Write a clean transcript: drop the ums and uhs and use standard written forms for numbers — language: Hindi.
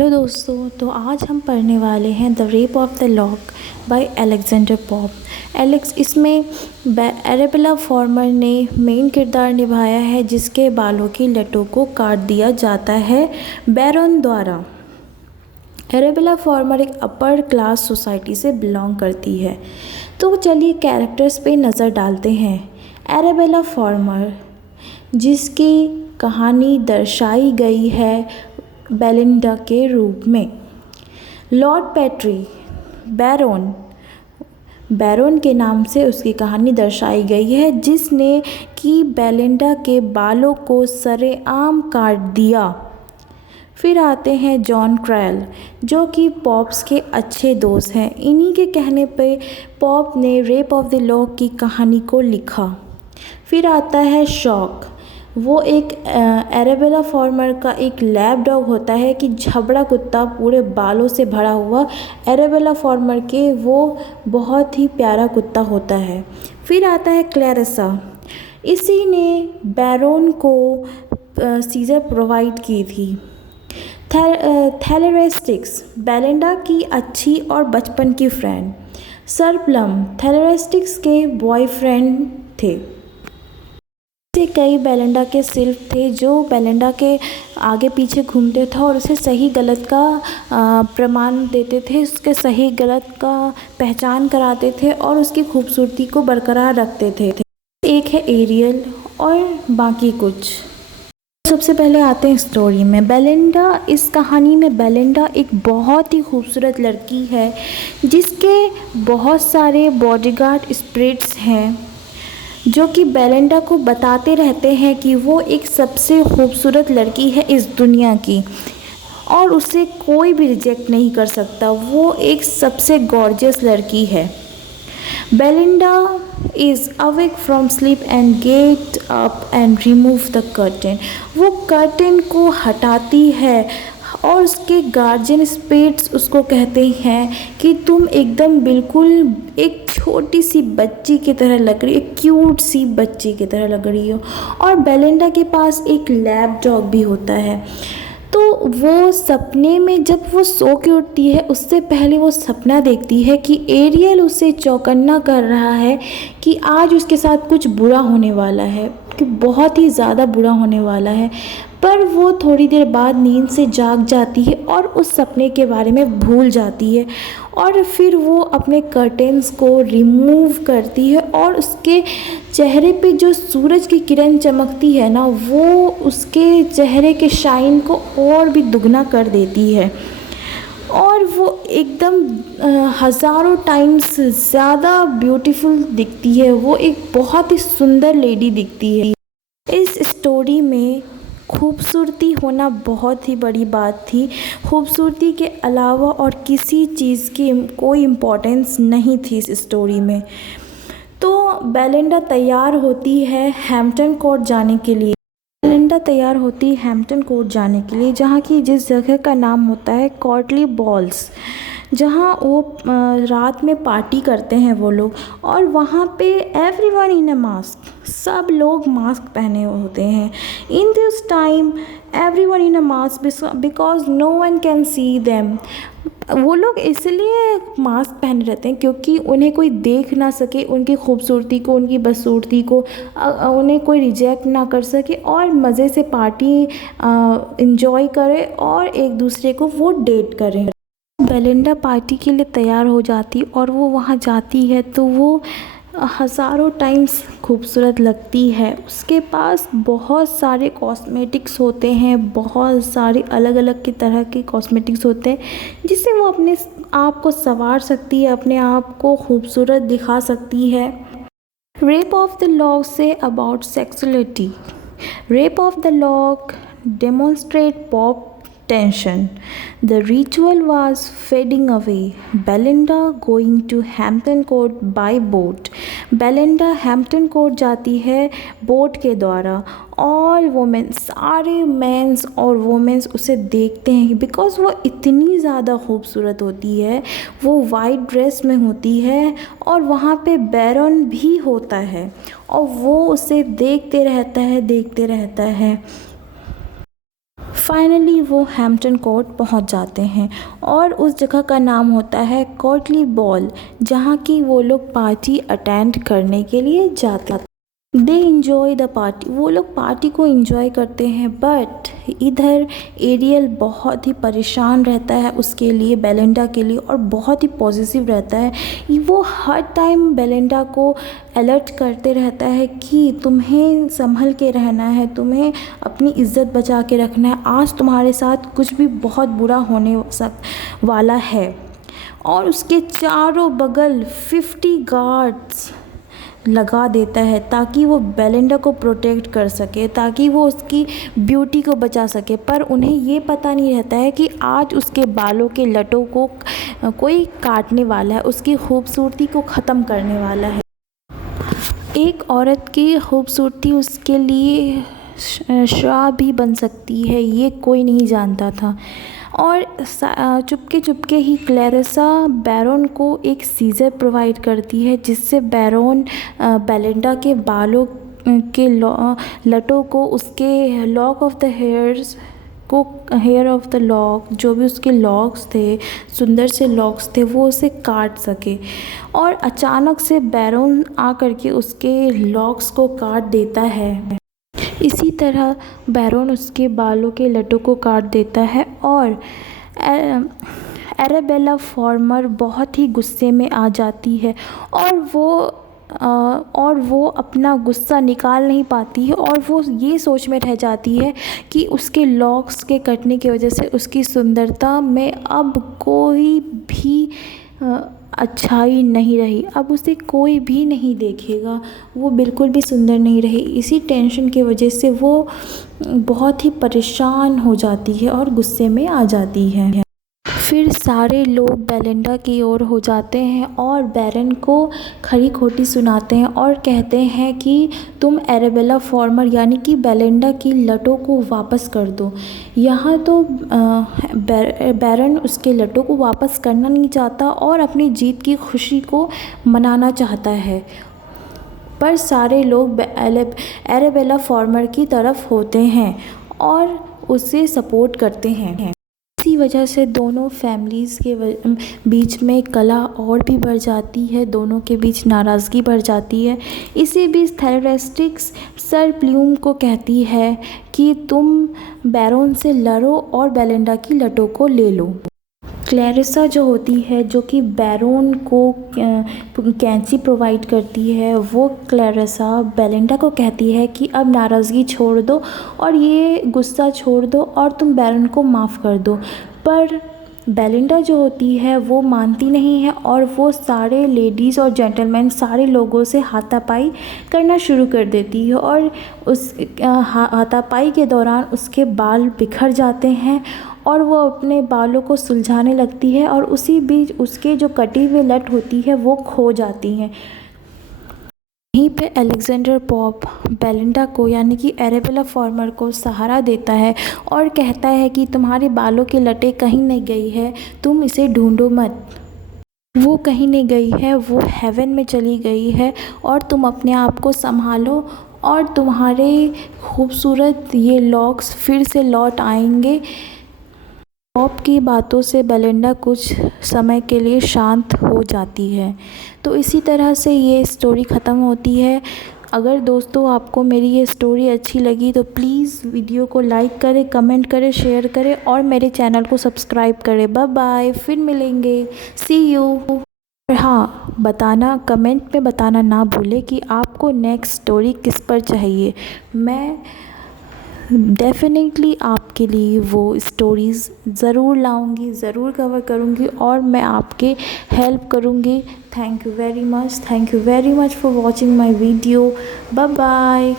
हेलो दोस्तों, तो आज हम पढ़ने वाले हैं the rape of the lock by Alexander Pope. इसमें एरेबेला फॉर्मर ने मेन किरदार निभाया है, जिसके बालों की लटों को काट दिया जाता है बैरन द्वारा। एरेबेला फॉर्मर एक अपर क्लास सोसाइटी से बिलोंग करती है। तो चलिए कैरेक्टर्स पे नज़र डालते हैं। एरेबेला फॉर्मर, जिसकी कहानी दर्शाई गई है बेलिंडा के रूप में। लॉर्ड पैट्री, बैरोन के नाम से उसकी कहानी दर्शाई गई है, जिसने कि बेलिंडा के बालों को सरेआम काट दिया। फिर आते हैं जॉन क्रैल, जो कि पॉप्स के अच्छे दोस्त हैं। इन्हीं के कहने पे पॉप ने रेप ऑफ द लॉक की कहानी को लिखा। फिर आता है शॉक, वो एक एरेबेला फॉर्मर का एक लैब डॉग होता है कि झबड़ा कुत्ता पूरे बालों से भरा हुआ एरेबेला फॉर्मर के वो बहुत ही प्यारा कुत्ता होता है। फिर आता है क्लैरिसा, इसी ने बैरोन को सीजर प्रोवाइड की थी। थैलेरेस्टिक्स, बेलिंडा की अच्छी और बचपन की फ्रेंड। सर प्लम थैलेरेस्टिक्स के बॉयफ्रेंड थे। से कई बेलिंडा के सिल्फ थे, जो बेलिंडा के आगे पीछे घूमते थे और उसे सही गलत का प्रमाण देते थे, उसके सही गलत का पहचान कराते थे और उसकी खूबसूरती को बरकरार रखते थे। एक है एरियल और बाकी कुछ। सबसे पहले आते हैं स्टोरी में। बेलिंडा, इस कहानी में बेलिंडा एक बहुत ही खूबसूरत लड़की है, जिसके बहुत सारे बॉडीगार्ड स्पिरिट्स हैं, जो कि बेलिंडा को बताते रहते हैं कि वो एक सबसे खूबसूरत लड़की है इस दुनिया की और उसे कोई भी रिजेक्ट नहीं कर सकता। वो एक सबसे गॉर्जियस लड़की है। Belinda is awake from sleep and get up and remove the curtain. वो कर्टेन को हटाती है और उसके गार्जियन स्पिरिट्स उसको कहते हैं कि तुम एकदम बिल्कुल एक छोटी सी बच्ची की तरह लग रही, एक क्यूट सी बच्ची की तरह लग रही हो। और बेलिंडा के पास एक लैब डॉग भी होता है। तो वो सपने में जब वो सो के उठती है, उससे पहले वो सपना देखती है कि एरियल उसे चौकन्ना कर रहा है कि आज उसके साथ कुछ बुरा होने वाला है, कि बहुत ही ज़्यादा बुरा होने वाला है। पर वो थोड़ी देर बाद नींद से जाग जाती है और उस सपने के बारे में भूल जाती है और फिर वो अपने कर्टेन्स को रिमूव करती है और उसके चेहरे पे जो सूरज की किरण चमकती है ना, वो उसके चेहरे के शाइन को और भी दुगना कर देती है और वो एकदम हज़ारों टाइम्स ज़्यादा ब्यूटीफुल दिखती है। वो एक बहुत ही सुंदर लेडी दिखती है। इस स्टोरी में खूबसूरती होना बहुत ही बड़ी बात थी। खूबसूरती के अलावा और किसी चीज़ की कोई इम्पोर्टेंस नहीं थी इस स्टोरी में। तो बेलिंडा तैयार होती है हैम्पटन कोर्ट जाने के लिए। जहाँ की जिस जगह का नाम होता है कॉर्टली बॉल्स, जहाँ वो रात में पार्टी करते हैं वो लोग। और वहाँ पे एवरीवन इन अ मास्क, सब लोग मास्क पहने हुए होते हैं। In this time everyone in a mask because no one can see them. वो लोग इसलिए मास्क पहने रहते हैं क्योंकि उन्हें कोई देख ना सके, उनकी खूबसूरती को, उनकी बदसूरती को, उन्हें कोई रिजेक्ट ना कर सके और मज़े से पार्टी इंजॉय करे और एक दूसरे को वो डेट करें। बेलिंडा पार्टी के लिए तैयार हो जाती और वो वहाँ जाती है तो वो हज़ारों टाइम्स खूबसूरत लगती है। उसके पास बहुत सारे कॉस्मेटिक्स होते हैं, बहुत सारे अलग अलग की तरह के कॉस्मेटिक्स होते हैं, जिससे वो अपने आप को संवार सकती है, अपने आप को खूबसूरत दिखा सकती है। Rape of the lock say about sexuality. Rape of the lock demonstrate pop tension. The ritual was fading away. Belinda going to Hampton Court by boat. Belinda Hampton court जाती है बोट के द्वारा। ऑल वोमेन, सारे मेंस और वोमेंस उसे देखते हैं बिकॉज वो इतनी ज़्यादा खूबसूरत होती है। वो वाइट ड्रेस में होती है और वहाँ पे बैरन भी होता है और वो उसे देखते रहता है। फाइनली वो हैम्पटन कोर्ट पहुंच जाते हैं और उस जगह का नाम होता है कोर्टली बॉल, जहां की वो लोग पार्टी अटेंड करने के लिए जाते हैं। दे इन्जॉय द पार्टी, वो लोग पार्टी को इन्जॉय करते हैं। बट इधर एरियल बहुत ही परेशान रहता है उसके लिए, बेलिंडा के लिए, और बहुत ही पॉजिटिव रहता है। वो हर टाइम बेलिंडा को अलर्ट करते रहता है कि तुम्हें संभल के रहना है, तुम्हें अपनी इज्जत बचा के रखना है, आज तुम्हारे साथ कुछ भी बहुत बुरा होने वाला है। और उसके चारों बगल 50 गार्ड्स लगा देता है ताकि वो बेलिंडा को प्रोटेक्ट कर सके, ताकि वो उसकी ब्यूटी को बचा सके। पर उन्हें ये पता नहीं रहता है कि आज उसके बालों के लटों को कोई काटने वाला है, उसकी खूबसूरती को ख़त्म करने वाला है। एक औरत की खूबसूरती उसके लिए श्राप भी बन सकती है, ये कोई नहीं जानता था। और चुपके चुपके ही क्लैरिसा बैरोन को एक सीज़र प्रोवाइड करती है, जिससे बैरोन बेलिंडा के बालों के लटों को, उसके लॉक ऑफ द हेयर्स को, हेयर ऑफ द लॉक, जो भी उसके लॉक्स थे, सुंदर से लॉक्स थे, वो उसे काट सके। और अचानक से बैरोन आकर के उसके लॉक्स को काट देता है। इसी तरह बैरोन उसके बालों के लटों को काट देता है और एराबेला फॉर्मर बहुत ही गुस्से में आ जाती है और वो अपना गुस्सा निकाल नहीं पाती है, और वो ये सोच में रह जाती है कि उसके लॉक्स के कटने की वजह से उसकी सुंदरता में अब कोई भी अच्छाई नहीं रही, अब उसे कोई भी नहीं देखेगा, वो बिल्कुल भी सुंदर नहीं रही। इसी टेंशन की वजह से वो बहुत ही परेशान हो जाती है और गुस्से में आ जाती है। फिर सारे लोग बेलिंडा की ओर हो जाते हैं और बैरन को खरी खोटी सुनाते हैं और कहते हैं कि तुम एराबेला फॉर्मर यानी कि बेलिंडा की लटों को वापस कर दो। यहाँ तो बैरन उसके लटों को वापस करना नहीं चाहता और अपनी जीत की खुशी को मनाना चाहता है, पर सारे लोग एराबेला फॉर्मर की तरफ होते हैं और उसे सपोर्ट करते हैं। इसी वजह से दोनों फैमिलीज़ के बीच में कलह और भी बढ़ जाती है, दोनों के बीच नाराज़गी बढ़ जाती है। इसी बीच थेलेरेस्टिक्स सर प्लूम को कहती है कि तुम बैरोन से लड़ो और बेलिंडा की लटों को ले लो। क्लैरिसा जो होती है, जो कि बैरोन को कैंची प्रोवाइड करती है, वो क्लैरिसा बेलिंडा को कहती है कि अब नाराज़गी छोड़ दो और ये गुस्सा छोड़ दो और तुम बैरोन को माफ़ कर दो। पर बेलिंडा जो होती है वो मानती नहीं है और वो सारे लेडीज़ और जेंटलमैन, सारे लोगों से हाथापाई करना शुरू कर देती है और उस हाथापाई के दौरान उसके बाल बिखर जाते हैं और वो अपने बालों को सुलझाने लगती है और उसी बीच उसके जो कटी हुई लट होती है वो खो जाती हैं। यहीं पे अलेक्जेंडर पॉप बेलिंडा को यानी कि एराबेला फॉर्मर को सहारा देता है और कहता है कि तुम्हारे बालों की लटें कहीं नहीं गई है, तुम इसे ढूंढो मत, वो कहीं नहीं गई है, वो हेवन में चली गई है और तुम अपने आप को संभालो और तुम्हारे खूबसूरत ये लॉक्स फिर से लौट आएंगे। पॉप की बातों से बेलिंडा कुछ समय के लिए शांत हो जाती है। तो इसी तरह से ये स्टोरी ख़त्म होती है। अगर दोस्तों आपको मेरी ये स्टोरी अच्छी लगी तो प्लीज़ वीडियो को लाइक करें, कमेंट करें, शेयर करें और मेरे चैनल को सब्सक्राइब करें। बाय बाय, फिर मिलेंगे, सी यू। और हाँ, बताना कमेंट में बताना ना भूलें कि आपको नेक्स्ट स्टोरी किस पर चाहिए। मैं डेफिनेटली आपके लिए वो स्टोरीज़ ज़रूर लाऊंगी, ज़रूर कवर करूंगी और मैं आपके हेल्प करूंगी। Thank you very much for watching my video. Bye bye.